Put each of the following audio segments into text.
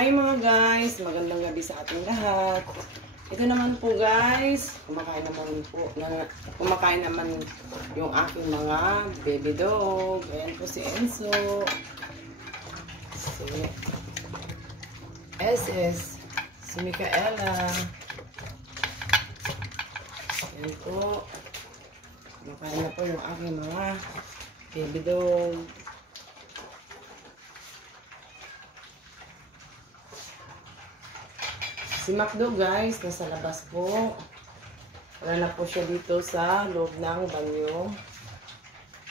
Hi mga guys, magandang gabi sa ating lahat. Ito naman po guys, kumakain naman yung aking mga baby dog. Ayan po si Enzo, si SS, si Micaela. Ayan po, kumakain na po yung aking mga baby dog. Si Macdo guys, nasa labas po. Wala na po siya dito sa loob ng banyo.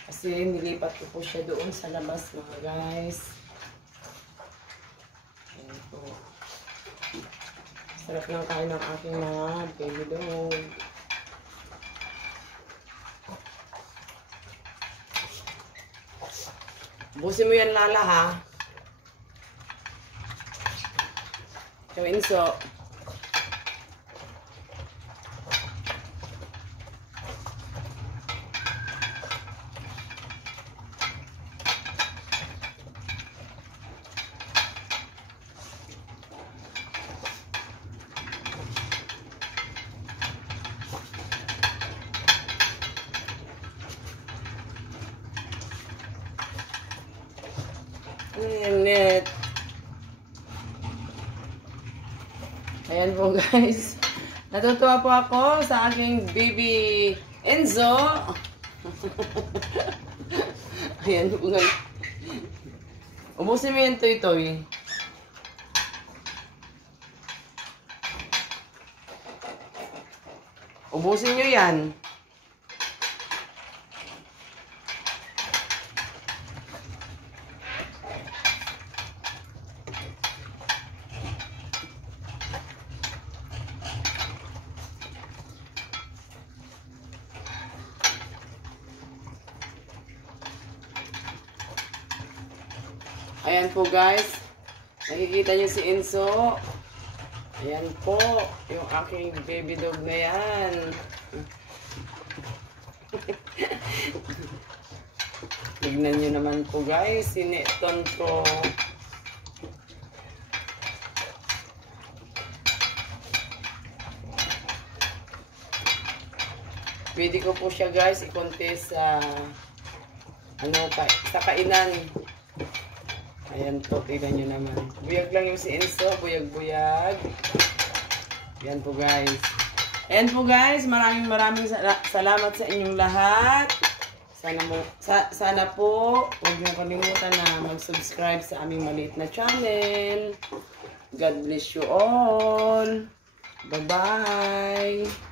Kasi nilipat ko po siya doon sa labas mga guys. Ayan po. Sarap ng kain ng aking mga baby dog. Busin mo yan Lala ha. Yung Enzo. Net. Ayan po guys. Natutuwa po ako sa aking baby Enzo. Ayan po guys. Ubusin mo yan toy-toy. Ubusin nyo yan. Ayan po guys, nakikita nyo si Enzo. Ayan po, yung aking baby dog na yan. Tignan nyo naman po guys, sineton ko. Pwede ko po siya guys i-contest sa sa kainan. Ayan po, tignan nyo naman. Buyag lang yung si Enzo, buyag-buyag. Ayan po guys. Ayan po guys, maraming salamat sa inyong lahat. Sana po, huwag niyo kalimutan na mag-subscribe sa aming maliit na channel. God bless you all. Bye-bye.